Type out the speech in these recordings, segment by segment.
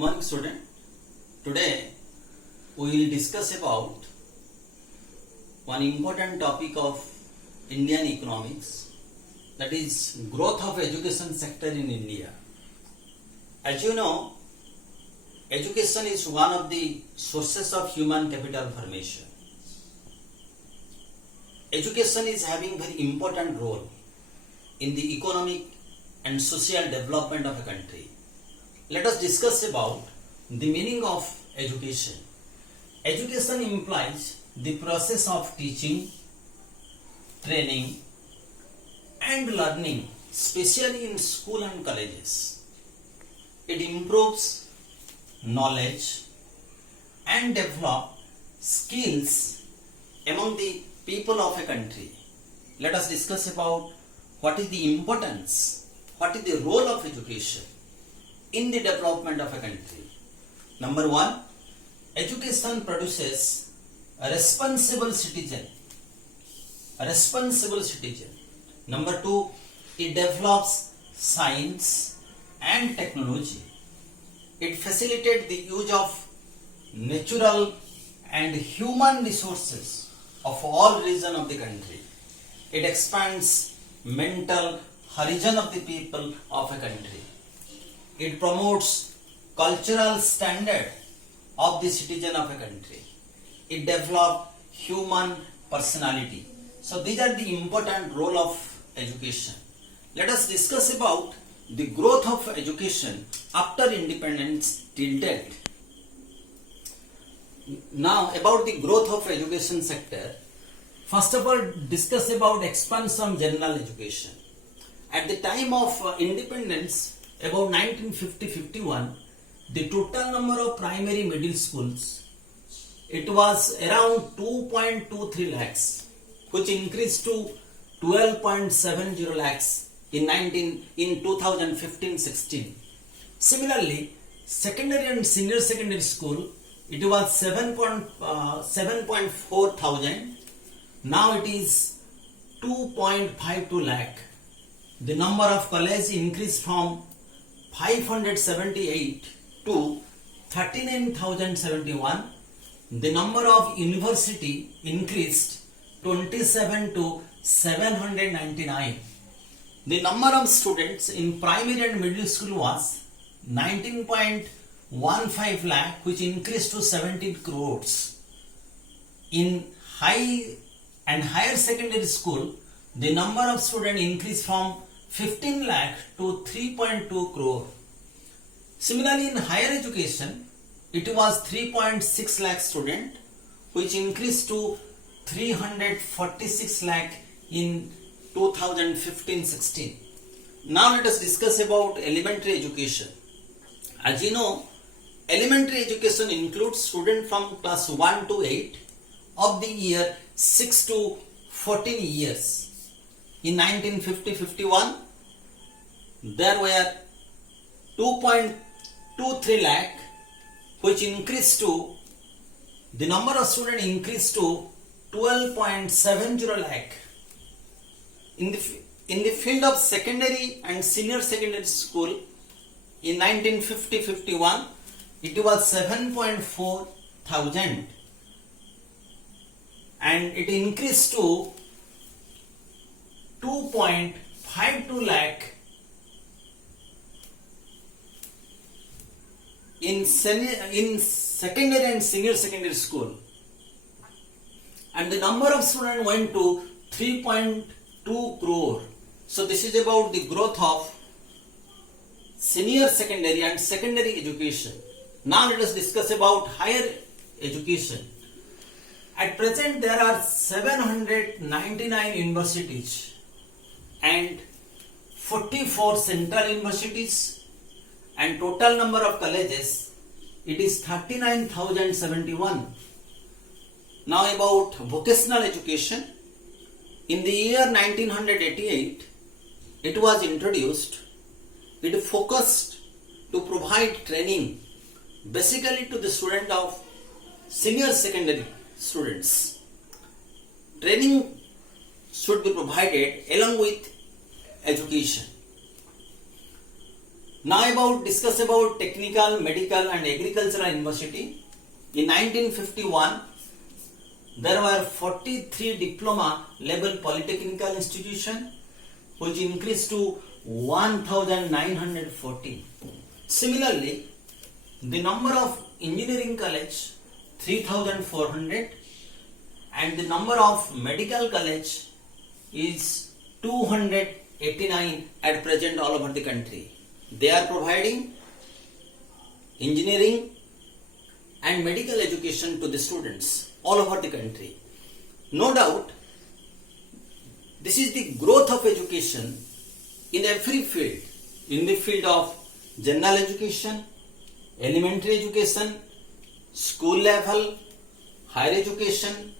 morning, student. Today we will discuss about one important topic of Indian economics, that is growth of education sector in India. As you know, education is one of the sources of human capital formation. Education is having very important role in the economic and social development of a country. Let us discuss about the meaning of education. Education implies the process of teaching, training and learning, especially in school and colleges. It improves knowledge and develop skills among the people of a country. Let us discuss about what is the importance, what is the role of education in the development of a country. Number one, education produces a responsible citizen. A responsible citizen. Number two, it develops science and technology. It facilitates the use of natural and human resources of all regions of the country. It expands mental horizon of the people of a country. It promotes cultural standard of the citizen of a country. It develops human personality. So these are the important role of education. Let us discuss about the growth of education after independence till date. Now about the growth of education sector, first of all discuss about expansion of general education. At the time of independence, about 1950-51, the total number of primary middle schools, it was around 2.23 lakhs, which increased to 12.70 lakhs in 2015-16. Similarly, secondary and senior secondary school, it was 7.4 thousand. Now it is 2.52 lakh. The number of colleges increased from 578 to 39,071. The number of university increased 27 to 799. The number of students in primary and middle school was 19.15 lakh, which increased to 17 crores. In high and higher secondary school, the number of students increased from 15 lakh to 3.2 crore. Similarly, in higher education, it was 3.6 lakh student, which increased to 346 lakh in 2015-16. Now let us discuss about elementary education. As you know, elementary education includes students from class 1 to 8 of the year 6 to 14 years. In 1950-51, there were 2.23 lakh, which increased to, the number of students increased to 12.70 lakh. In the field of secondary and senior secondary school, in 1950-51, it was 7.4 thousand, and it increased to 2.52 lakh in secondary and senior secondary school, and the number of students went to 3.2 crore. So this is about the growth of senior secondary and secondary education. Now let us discuss about higher education. At present there are 799 universities and 44 central universities, and total number of colleges, it is 39,071. Now about vocational education. In the year 1988, it was introduced. It focused to provide training basically to the student of senior secondary students. Training should be provided along with education. Now discuss about technical, medical and agricultural university. In 1951, there were 43 diploma level polytechnical institutions, which increased to 1914. Similarly, the number of engineering college 3400 and the number of medical college is 289 at present all over the country. They are providing engineering and medical education to the students all over the country. No doubt, this is the growth of education in every field, in the field of general education, elementary education, school level, higher education,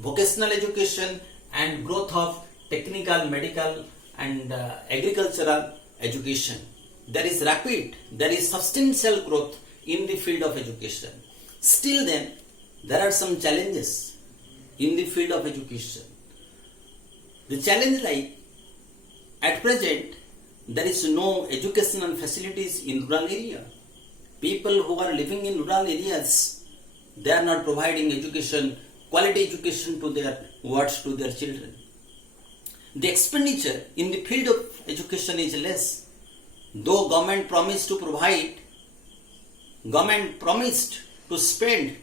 vocational education, and growth of technical, medical and agricultural education. There is rapid, there is substantial growth in the field of education. Still then, there are some challenges in the field of education. The challenge like, at present, there is no educational facilities in rural area. People who are living in rural areas, they are not providing education, quality education to their children. The expenditure in the field of education is less. Though government promised to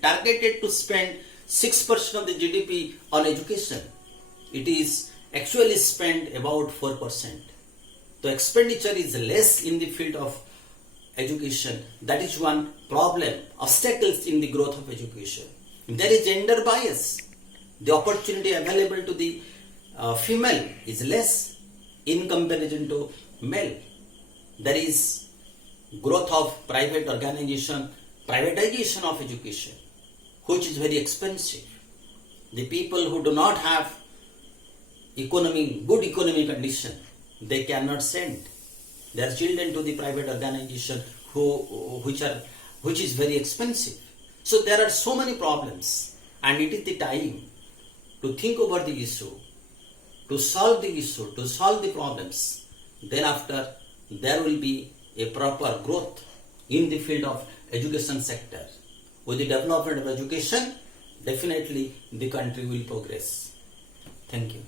targeted to spend 6% of the GDP on education, it is actually spent about 4%. The expenditure is less in the field of education. That is one problem, obstacles in the growth of education. There is gender bias. The opportunity available to the female is less in comparison to male. There is growth of private organization, privatization of education, which is very expensive. The people who do not have good economic condition, they cannot send their children to the private organization which is very expensive. So there are so many problems, and it is the time to think over the issue, to solve the issue, to solve the problems. Then after, there will be a proper growth in the field of education sector. With the development of education, definitely the country will progress. Thank you.